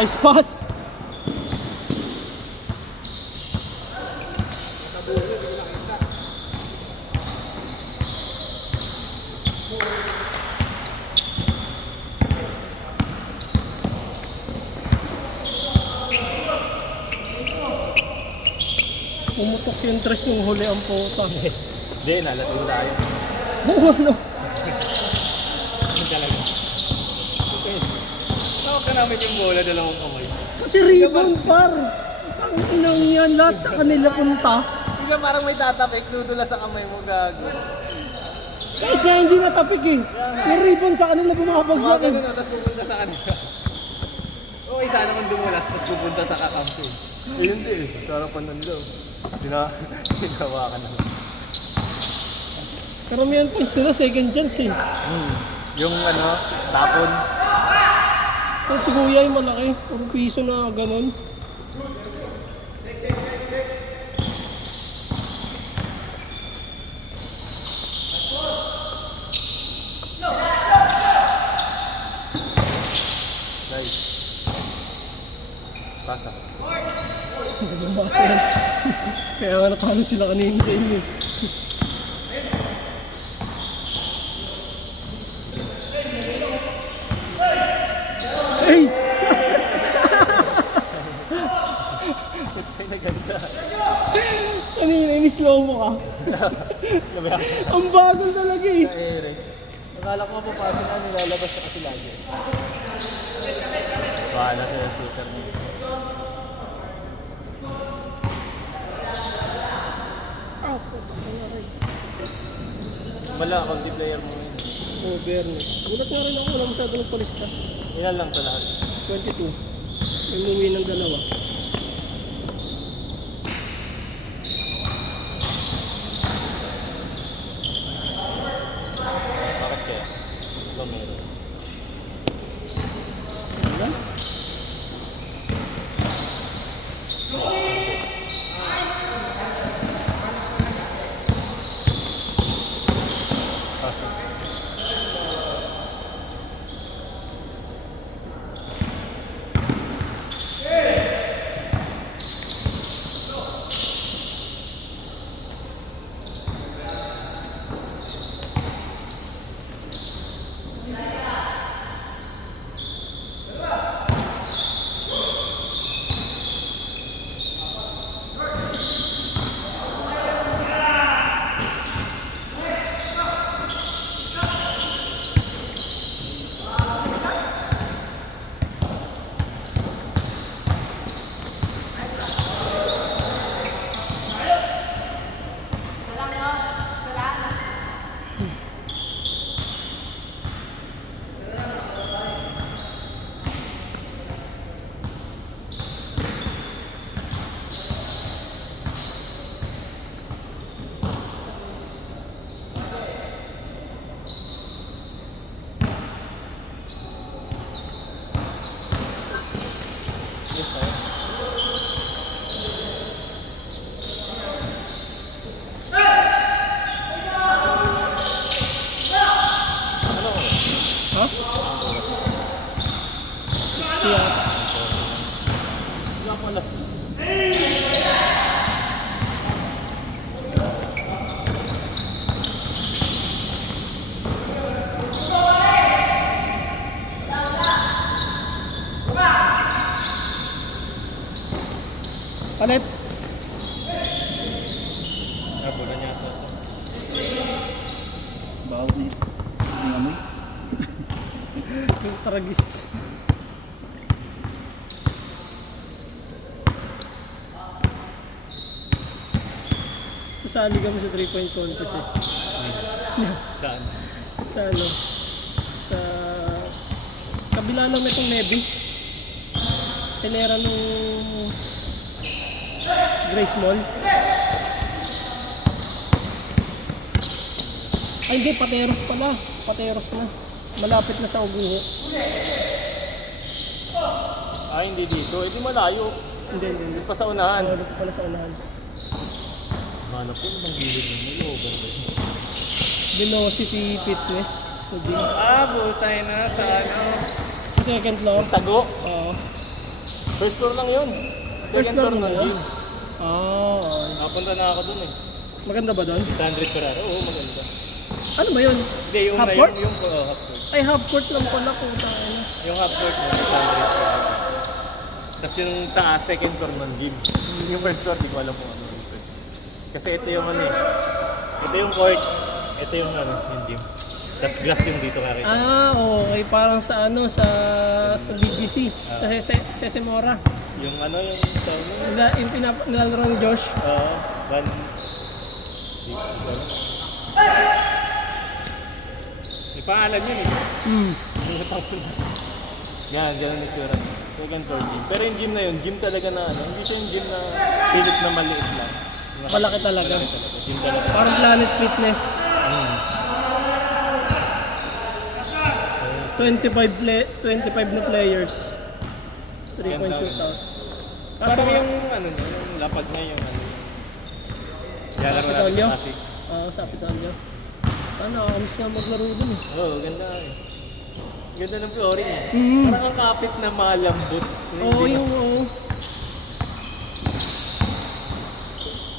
Nice pass. Pumutok yung tres nung huli ang putang. Hindi, nalating tayo. Oo, ano? Hindi talaga. Okay. Tawag ka namin yung bola, dalawang kamay. Pati rebound par. Ang inang yan, lahat sa kanila punta. Hindi ka parang may tatapik, dudula sa kamay mo, gago. Kahit nga hindi natapik eh. Yung rebound sa kanila bumabagsak eh. Ganun, tapos pupunta sa kanila. Okay, sana kung dumulas, tapos pupunta sa kakampi. Eh, hindi eh. Sarapan nun daw. Ginawa ka naman. Karamihan pa sila second chance eh. Yung ano, tapon. Kung si Kuya yung malaki, puro piso na ganun. Nice. Pasa. Bumasa yan. Kaya nga natalo sila kanina sa inyo. Hey! Kanina, in-slow mo ka. Ang bagal talaga eh. Eric. Nakala ko pa paano na nilalabas sa kasi lagi. Bahala sa shooter niya. Wala, konti player mo yun. Oh, Bernes. Gulat nga rin ako, wala masyado nagpalista. Ilan lang ito lahat? 22. May umuwi ng dalawa. Bakit kaya? Ito meron. Wala? Ha? Kaya, Wala ko alas. palit. Nabulan niya ito. Bawal eh. Ang amoy. Yung taragis. Sasali kami sa 3-point contest eh. Saan? Sa ano? Sa kabila lang itong Navy. Pinera nung Grace Mall. Ay hindi, Pateros pala. Pateros na. Malapit na sa Uguho. Ah, hindi dito. Hindi malayo. Hindi. Hindi pa sa unahan. Ano pa pala sa unahan. Hanap ko ng gilid ng nilobong. Velocity Fitness. So, Ah, butay na sa ano. second floor. Tago. Oo. First floor lang yun. First Second floor floor lang ng yun? gym. Oo. Napunta na ako dun eh. Maganda ba doon? 800 per hour. Oo, maganda. Ano ba yun? Hindi, yung Half na court? yung half court. Ay, half court lang pala po. Yung half court mo, 800 per hour. Tapos yung taas, second floor ng gym. Yung first floor, di ko alam kung ano yung first. Kasi ito yung ano eh. Ito yung court. Ito yung ano, yung gym. Tapos glass yung dito nakita. Ah, okay. Parang sa ano, sa BBC. Sa Sesemora. Yung ano, yung tawag mo? Yung nilalaro ni Josh. Oo, one. May pangalan yun eh. May pangalan. Yan, dyan ang nagsura. Second floor gym. Pero yung gym na yun, gym talaga na ano, hindi siya yung gym na pilit na maliit lang. Malaki talaga. Malaki talaga. Gym talaga. Parang Planet Fitness. 25 na players. 3-point shootout. Parang yung ano niya, yung lapag niya yung ano. Lalaro natin Kapitolyo? sa Pasig. Oo, sa Kapitolyo. Nakakamiss nga maglaro dun eh. Oo, ganda eh. Ganda ng flooring eh. Mm. Parang ang kapit na malambot. Oo, yung oo.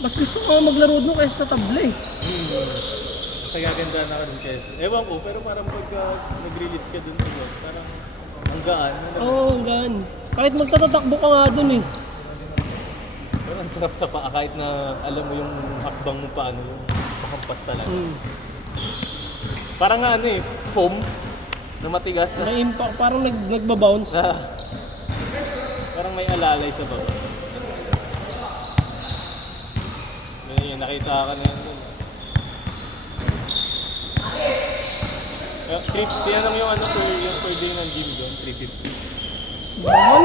Mas gusto ko nga maglaro dun kaysa sa table eh. Nagaganda na ka dun kayo. Ewan ko, pero parang pagka nag-release ka dun sa parang ang gaan. Oo, ang gaan. Kahit magtatatakbo ka nga dun eh. Pero ang sarap sa paa kahit na alam mo yung hakbang mo paano yung makampas talaga. Parang nga ano eh, foam na matigas na. Na-impact, parang nagbabounce. Na parang may alalay sa baba. Yun, nakita ka na yun. Tinanong yung ano per day ng gym doon, 350. Bakal?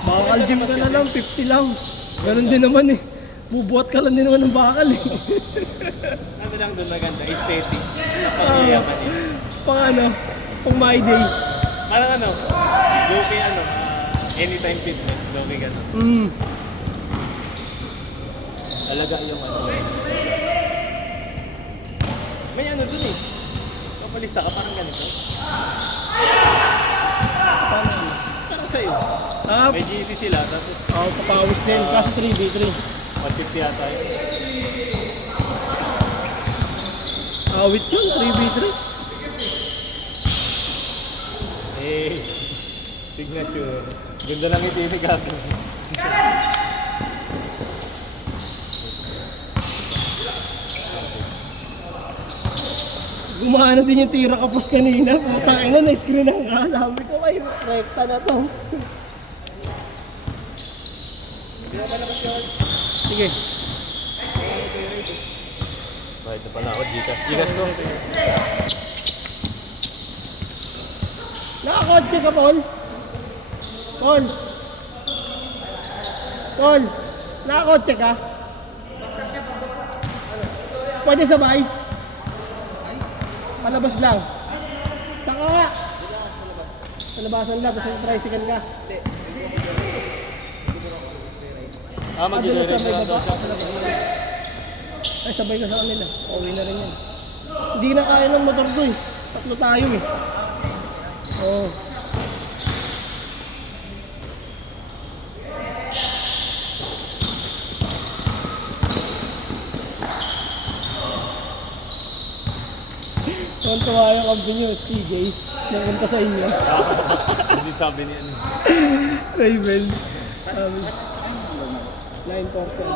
Bakal gym ka na lang, 50 lang. Ganun din naman eh. Bubuhat ka lang din naman ng bakal eh. Ano lang doon maganda, aesthetic. Napag-iyaman yun. Pang ano, pang my day. Parang ano, low-key ano, anytime fitness, low-key gano'n. Alaga yung ano. May ano dun eh. Kapalista ka, parang ganito. Paano? Parang sa'yo. Ah, May GC sila, tapos papawis din. Kasi 3v3. 150 yata yun. Awit yun, 3v3. Eh, signature. Ganda lang ito yung gagawin. Gumana din yung tira kapos kanina. Putang ina, na-screen ang ka. Sabi ko, ay, rekta na to. Sige. Bakit na pala ako, Gcash. Gcash ko. Nakakotse ka, Paul? Paul? Paul? Nakakotse ka? Pwede sabay? Palabas lang. Saan ka nga? Sa labasan lang, tapos tricycle ka. Mag-i-rate na lang daw siya. Ay, sabay ka sa kanila. Pauwi na rin yan. Hindi na kaya ng motor to eh. Tatlo tayo eh. Oo. Tuwan-tuwa yung kampi nyo, CJ. Napunta sa inyo. Hindi sabi niya. Raven. 947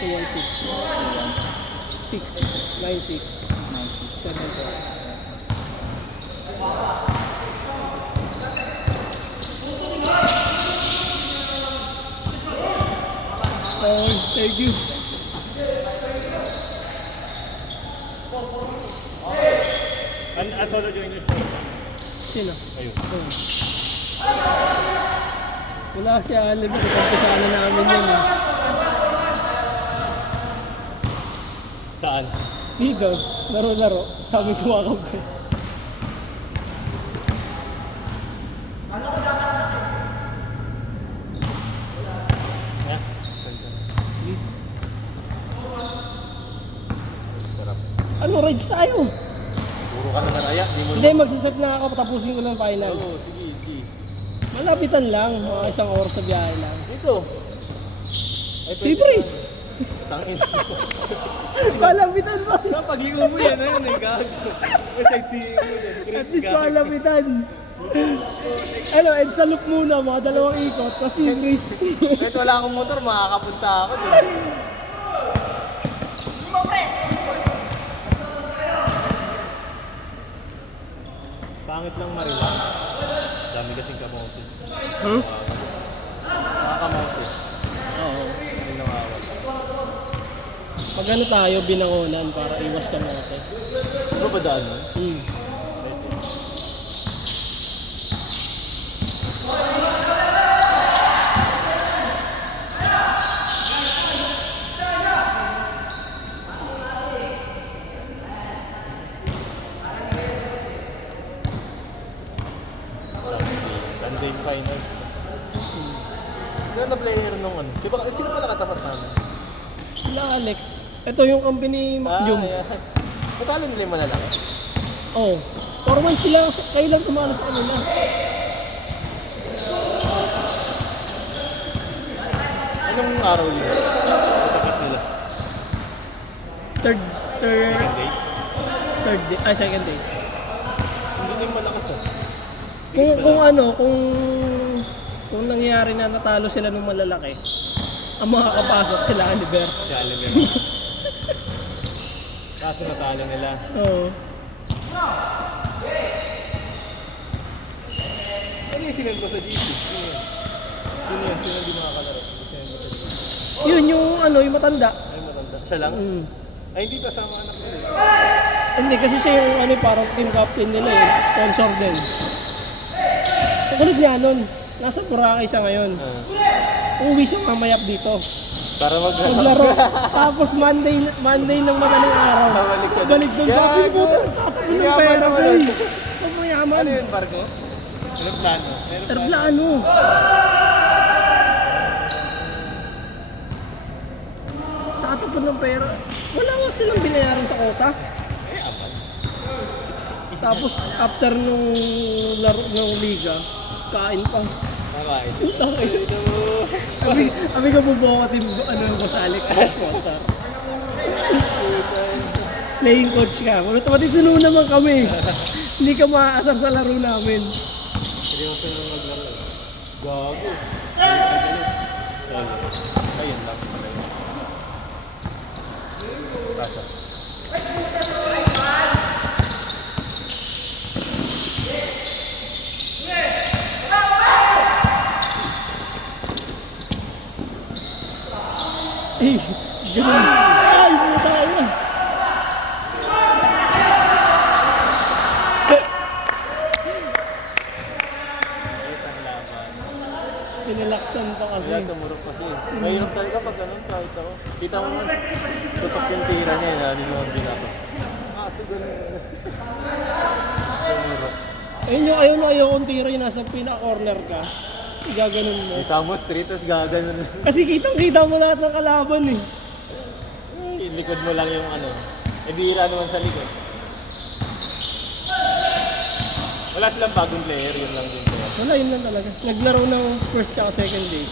216 696 thank you. Solo joiners mo. Sino? Ayun. Wala si Alib. Ipagkasana namin yun eh. Saan? Dito, laro-laro. Sabi ko ako. Ha? Sarap. Ano, raids tayo? Puro ka naman aya. Di mo Hindi, magsiset na ako. Tapusin ko lang final. Oo, sige, sige. Malapitan lang, mga isang oras sa biyahe lang. Dito. Ay, Si Breeze! Tangin. Malapitan ba? Pag-iwan mo yan, ayun eh, gago. May sightseeing mo yan. At least malapitan. Ano, and sa loop muna, mga 2 ikot, kasi Breeze. Kahit wala akong motor, makakapunta ako doon. Pangit lang Marilang. Dami kasing kamote. Hmm? Mga kamote. Oo. Yung nawawal. Pag ano tayo, binangonan para iwas ka mote. Ano ba daan nun? Hmm. Sunday finals. Ano na player nung ano? Sino pala katapat namin? Sila Alex. Ito yung company Macjum. yeah. Magkano nila yung malalaki? Oo. Forman sila, kailan tumalo sa kanila. Anong araw yun? Katapat nila. Third Second day? day, second day. Hindi na yung malakas ah. Kung nangyayari na natalo sila ng malalaki, ang makakapasok sila Oliver. Si Oliver. Kaso natalo nila. Oo. Ano yung sinend ko sa GC? Sino yun? Sino di makakalaro? Sinend ko sa GC. Yun yung yung matanda. Ay matanda. Siya lang? Mm. Ay hindi kasama anak ko eh. Hindi, kasi siya yung parang team captain nila eh. Sponsor din. Kukulit niya nun. Nasa Boracay siya ngayon. Uwi siya mamayap dito. Para Maglaro. Tapos Monday ng madaling araw. Babalik ka Balik doon. Gago. Sabi mo, tatapon ng Yaman pera ko naman. eh. Sobrang yaman. Ano yun, barko? Anong plano? Terblano. Tatapon ng pera. Wala nga silang binayaran sa kota. Tapos after nung laro ng liga, kain pa. Nakain. Sabi ka po buka team, Boss Alex, sponsor. Playing coach ka. Matitino naman kami. Hindi ka maaasar sa laro namin. Seryoso nang maglaro. Gago. Ayun lang. Kasa. Eh, ganun. Ay, puta na. Pinalaksan pa kasi. Kaya tumurok kasi. Mahirap talaga pag ganun kahit ako. Kita mo man, tutok yung tira niya, hindi mo ang ginapa. Kasi ganun. Tumurok. Ayun yung ayaw kong tira yung nasa pinaka-corner ka. Kasi gaganon mo. Kita mo straight, tapos gaganon. Kasi kitang-kita mo lahat ng kalaban eh. Likod mo lang yung ano. Eh, bihira naman sa likod. Wala silang bagong player, yun lang din. Wala, yun lang talaga. Naglaro ng first at second day.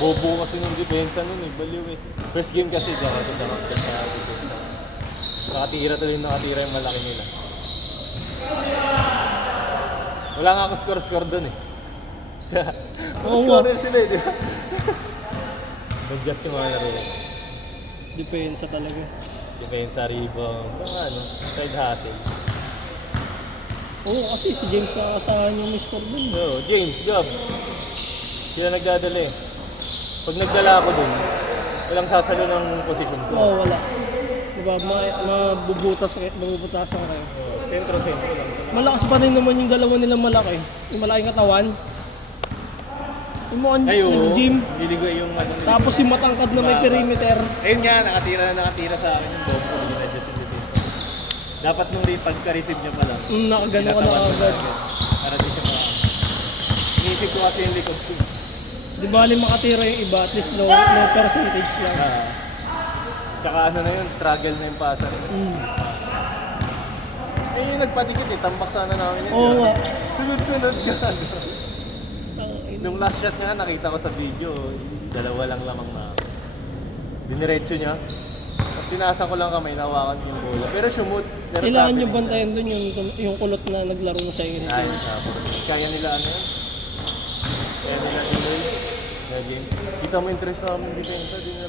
Bobo kasi nung depensa nun eh, baliw eh. First game kasi, dapat nakatira tuloy yung nakatira yung malaki nila. Wala nga ako score dun eh. Scorer sila eh, di ba? Mag-just yung mga laro. Depensa talaga. Depensa, rebound, mga ano, side hustle. Oo, kasi si James nakasahan yung miss-score dun. So, James, Gab. Sila nagdadala eh. Pag nagdala ako dun, walang sasalo ng position ko. Oo, wala. Diba, mabubutasan kayo. Sentro lang. Malakas pa rin naman yung dalawa nilang malaki. Yung malaking katawan. Yung mga Ayun, gym. liligo yung ano. Tapos yung matangkad na may perimeter. Ayun nga, nakatira sa akin yung bomb ko. Ginadjust yung dito. Dapat nung pagka-receive niya pa lang. Nakagano ka na Tinatawan ko agad. agad. Para di siya maka... Inisip ko kasi yung likod ko. Di ba makatira yung iba, at least low percentage lang. Tsaka ano na yun, struggle na yung passer. yung nagpadikit eh, tambak sana namin yun. Oo nga. Sunod-sunod ka. Ang- Nung last shot nga, nakita ko sa video, dalawa lang lamang na. Diniretso niya. Tapos tinasan ko lang kamay, nahawakan ko yung bola. Pero sumut. Kailangan yung bantayan dun yung kulot na naglaro sa iyo. Ay, kaya nila ano yan? Kaya nila Inoy. Kaya James. Kita mo interest namin dito yun. Di nila